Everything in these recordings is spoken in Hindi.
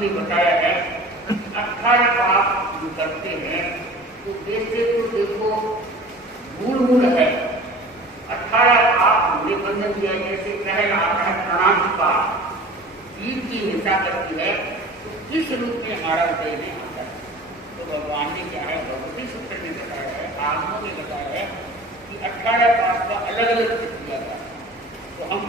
में बताया है 18 पाप जो करते हैं तो वैसे तो देखो मूल है 18 पाप हमने बंधन किया। जैसे पहला आता है प्रणाम पाप, जीव की हिंसा करती है तो किस रूप में हमारा उदय में आता है। तो भगवान ने क्या है भगवती सूत्र में बताया है, आगमों में बताया है कि 18 पाप का अलग अलग किया था। तो हम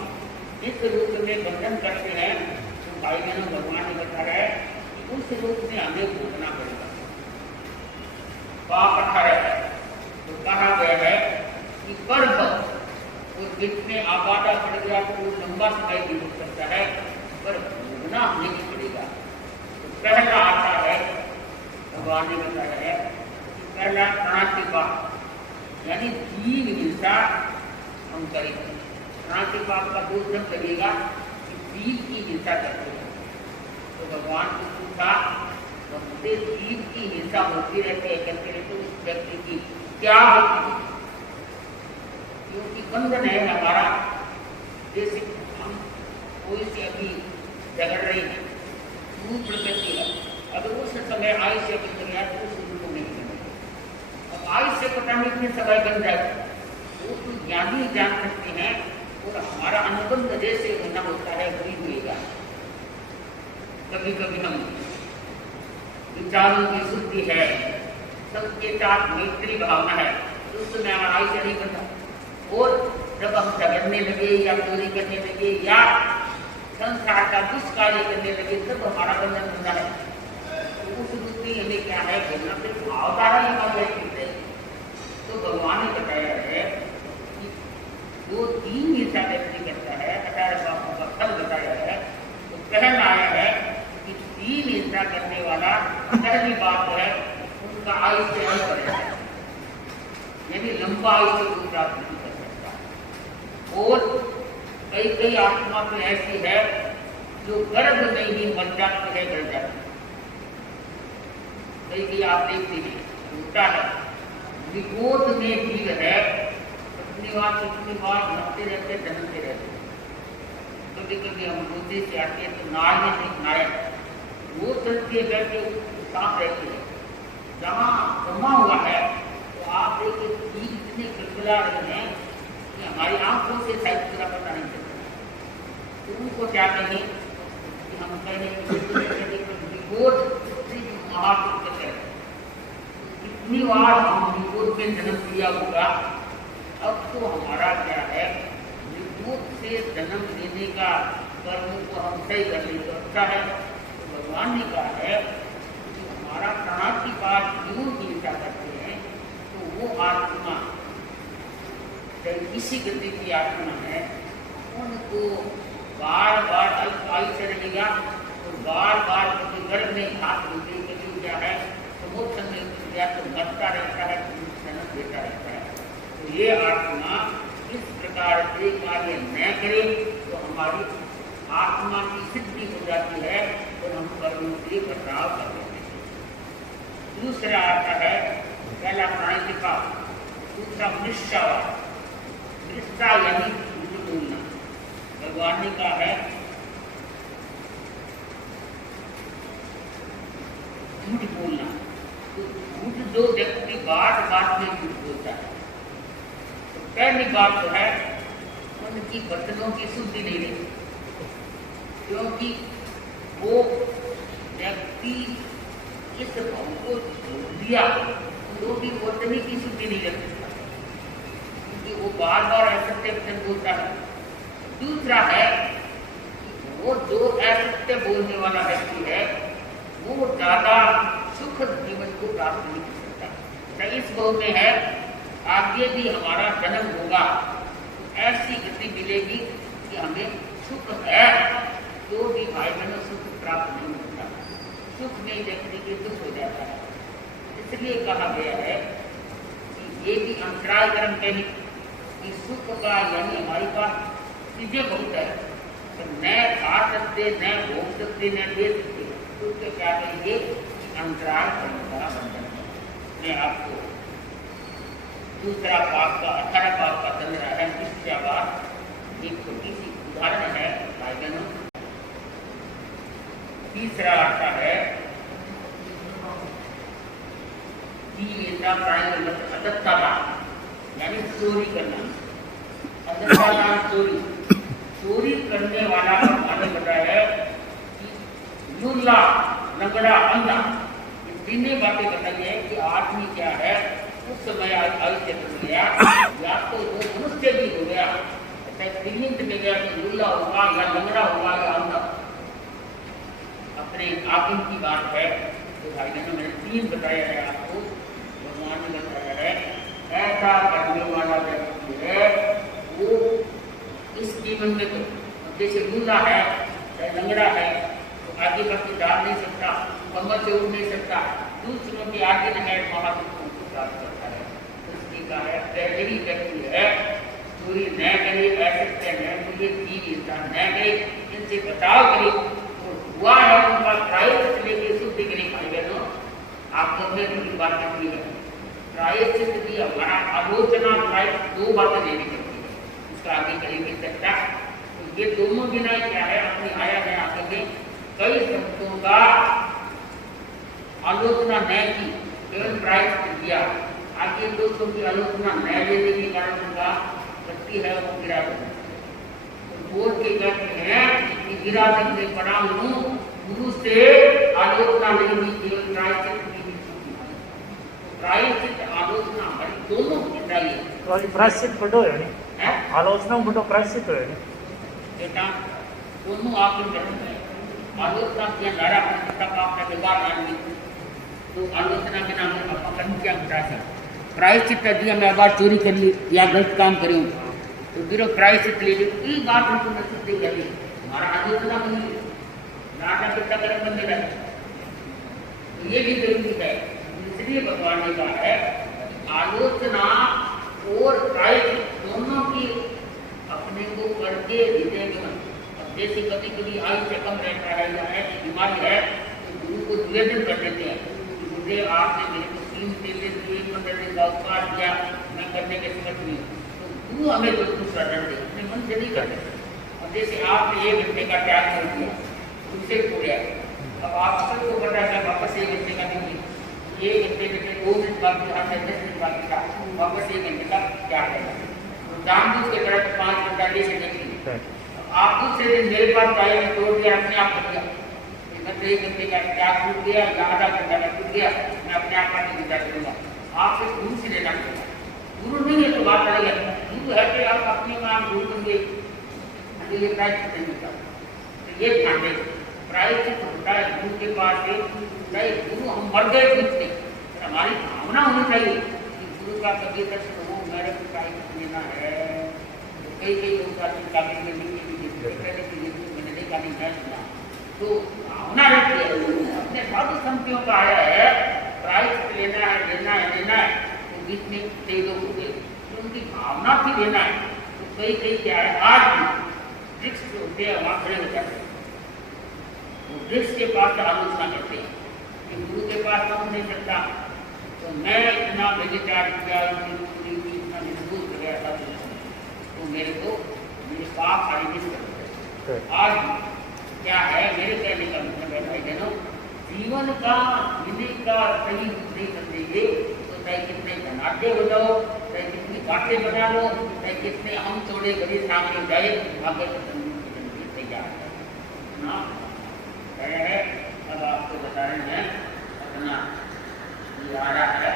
जिस रूप में बंधन करते हैं तो भाई बहनों भगवान ने बताया है कि उस रूप में हमें भोगना पड़ेगा। पाप 18 है तो कहा गया है कि कर्म और बीच में आबादा पड़ गया तो वो लंबा समय विरोध करता है, पर भोगना हमें नहीं पड़ेगा। तो पहला आता है भगवान ने बताया है कि पहला प्राणातिपात यानी जीव हिंसा हम करेंगे। प्राणातिपात का दोष जब लगेगा कि जीव की हिंसा करते हैं। तो भगवान को पूछा तो जीव की हिंसा होती रहती है करते रहते उस व्यक्ति की क्या होती है, क्योंकि बंधन है हमारा। जैसे हम कोई से अभी झगड़ रही है, मूल प्रकृति है, अगर उस समय आयुष से बन गया तो उस को नहीं बनेगा। अब आयुष से पता नहीं कितने समय बन जाए वो तो ज्ञानी जान सकते हैं और हमारा अनुबंध जैसे होना होता है वही हुएगा। कभी कभी हम विचारों की शुद्धि है, सबके साथ मैत्री भावना है तो उस समय हमारा आयुष नहीं बनता। और जब हम झगड़ने लगे या चोरी करने लगे या संसार का दुष्कार्य करने लगे तब हमारा बंधन होता है। तो उस रूप में हमें क्या है बोलना फिर भावधारा ही हमारे। तो भगवान ने बताया है कि वो 3 हिस्सा व्यक्ति करता है, 18 पापों का फल बताया है। तो पहला आया है कि 3 हिस्सा करने वाला पहली बात है उनका आयुष्य अंत रहता है, यानी लंबा आयुष्य को प्राप्त नहीं कर सकता। और कई आत्मा तो ऐसी है जो गर्भ में ही मर जाती है, गल जाती है। कई आप देखते हैं होता है विकोट में जीव है, कितनी बार मरते रहते जन्मते रहते। कभी कभी हम बुद्धि से आते हैं तो नाल में नहीं नायक वो चलती है बैठे साफ रहती है। जहाँ जमा हुआ है तो आप देखिए जीव इतने खिलखिला रहे हैं कि हमारी आंखों से शायद पूरा पता नहीं चलता। तो उनको क्या कहें कि हम कहें महापुरुष है, कितनी बार हम विभूत में जन्म लिया होगा। अब तो हमारा क्या है विभूत से जन्म लेने का कर्म को हम सही कर ले तो अच्छा है। तो भगवान ने कहा है कि हमारा प्राणातिपात जीवों की हिंसा करते हैं तो वो आत्मा किसी गति की आत्मा है उनको बार बार अल्पायु से रहेगा और बार बार कभी गर्भ में हाथ होते कभी क्या है तो मोक्ष में गया तो मरता रहता है, जन्म देता रहता है। तो ये आत्मा इस प्रकार से कार्य न करे तो हमारी आत्मा की सिद्धि हो जाती है और हम कर्मों से बचाव कर लेते हैं। दूसरा आता है पहला प्राणातिपात, दूसरा मृष्टावाद। मृष्टा यानी झूठ बोलना। भगवान ने कहा है झूठ बोलना। तो झूठ जो व्यक्ति बात बात में झूठ बोलता है तो पहली बात तो है उनकी वचनों की शुद्धि नहीं रहती, क्योंकि वो व्यक्ति इस भाव को छोड़ दिया तो भी वचन की शुद्धि नहीं रखती, क्योंकि वो बार बार असत्य वचन बोलता है। दूसरा है वो जो असत्य बोलने वाला व्यक्ति है वो ज्यादा सुख जीवन को प्राप्त नहीं कर सकता। इस भाव में है आगे भी हमारा जन्म होगा तो ऐसी गति मिलेगी कि हमें सुख है तो भी भाई बहनों सुख प्राप्त नहीं होता। सुख में व्यक्ति के दुख हो जाता है। इसलिए कहा गया है कि ये भी अंतराय कर्म कहें कि सुख का यानी हमारे पास चीजें बहुत है तो न खा सकते, न भोग सकते, न दे सकते, तो उसके क्या कहेंगे अंतराय कर्म का बंधन। मैं आपको दूसरा पाप का 18 पाप का चल रहा है इसके बाद एक छोटी सी उदाहरण है भाई बहनों। तीसरा आता है अदत्तादान, यानी चोरी करना। अदत्तादान चोरी, चोरी करने वाला का माने बताया कि लूला, लंगड़ा, अंधा, ये तीनों बातें बताई है कि आदमी क्या है उस समय आयुष्य कर गया, या तो वो मनुष्य भी हो गया, तीन में गया कि लूला होगा या लंगड़ा होगा या अंधा। अपने आकिम की बात है तो भाई ने मैंने तीन बताया है आपको, भगवान ने बताया है ऐसा करने वाला व्यक्ति है वो इस जीवन में तो जैसे लूला है चाहे लंगड़ा है तो आगे बढ़ के डाल नहीं सकता, कमर से उड़ नहीं सकता, दूसरों के आगे न है महापुरुषों को प्राप्त करता है। उसकी का है पहली व्यक्ति है चोरी न करे, ऐसे न बोले, तीन इंसान न करे, इनसे बचाव करे तो हुआ है उनका प्रायश्चित लेके शुद्धि करे। भाई बहनों आप सबने उनकी बात करती है, प्रायश्चित भी हमारा आलोचना प्रायश्चित दो बातें देनी पड़ती है, उसका आगे कहीं नहीं सकता। तो ये दोनों बिना क्या है अपनी आया है आगे में कई शब्दों का आलोचना न की, केवल प्रायश्चित दिया, आगे दोस्तों की आलोचना न लेने के कारण उनका शक्ति है वो गिरा देना। तो बोल के कहते हैं कि गिरा सकते पड़ा हूँ, गुरु से आलोचना नहीं दी, केवल प्रायश्चित की। प्रायश्चित आलोचना हमारी दोनों की चाहिए। तो प्रायश्चित बड़ो है नहीं, आलोचना बड़ो प्रायश्चित है बेटा, दोनों आपके करते हैं। आलोचना किया नारा का काम करके बाहर आदमी तो आलोचना के नाम पर अपन क्या बता सकते। प्रायश्चित कर दिया, मैं बार चोरी कर ली या गलत काम करूँ तो फिर प्रायश्चित ले ली, ये बात हमको नसीब नहीं लगी, हमारा आलोचना नहीं नारा कितना कर्म बंद है। तो ये भी जरूरी है, इसलिए भगवान ने कहा है आलोचना और प्रायश्चित दोनों की अपने को करके हृदय में। अब जैसे कभी कभी आयुष्य कम रहता है या ऐसी बीमारी है तो गुरु को निवेदन कर देते हैं, मुझे आपने मेरे को 3 दिन 15 दिन का उपवास किया, मैं करने के समर्थ नहीं, तो गुरु हमें कुछ दूसरा दंड दे, अपने मन से नहीं करते। अब जैसे आपने 1 घंटे का त्याग कर दिया, उससे छोड़ा, अब आप सबको पता है वापस 1 घंटे का दीजिए, 1 घंटे में 2 मिनट बाकी, 10 मिनट बाकी था, वापस 1 घंटे का क्या करेगा। तो जानबूझ के तरफ 5 घंटा ले से देखिए, आप दूसरे दिन मेरे पास चाहिए तोड़ दिया, अपने आप कर दिया, 1 घंटे का त्याग टूट गया या आधा घंटा का टूट गया, मैं अपने आप का नहीं विचार करूँगा, आपसे गुरु से लेना पड़ेगा। गुरु नहीं है तो बात अलग है, गुरु है कि आप अपने नाम गुरु बन गए, ये प्रायश्चित नहीं होता। तो ये ध्यान दें, प्रायश्चित होता है गुरु के पास से, चाहे गुरु हम मर गए कुछ नहीं, हमारी भावना होनी चाहिए कि गुरु का कभी दर्शन हो, मेरे को प्रायश्चित लेना है। तो कई लोग कागज में मैंने देखा नहीं, मैं सुना, तो भावना रहती है। अपने साधु संतियों का आया है प्रायश्चित लेना है, लेना है, लेना है, तो बीच में कई लोग हो गए, तो उनकी भावना थी लेना है। तो कई क्या है, आज भी वृक्ष जो होते हैं वहाँ खड़े हो जाते हैं, वो वृक्ष के पास आलोचना करते हैं कि गुरु के पास पहुँच नहीं सकता, तो मैं इतना वेजिटार किया, इतना मजबूत हो गया था, तो मेरे को मेरे पाप आयोजित करते हैं। आज क्या है मेरे कहने का मतलब है भाई बहनों, जीवन का विधि का सही नहीं समझेंगे तो चाहे कितने धनाढ़ हो जाओ, चाहे कितनी बातें बना लो, चाहे कितने हम थोड़े गरीब सामने जाए, आगे तैयार है। अब आपको बता रहे हैं अपना ये आ रहा है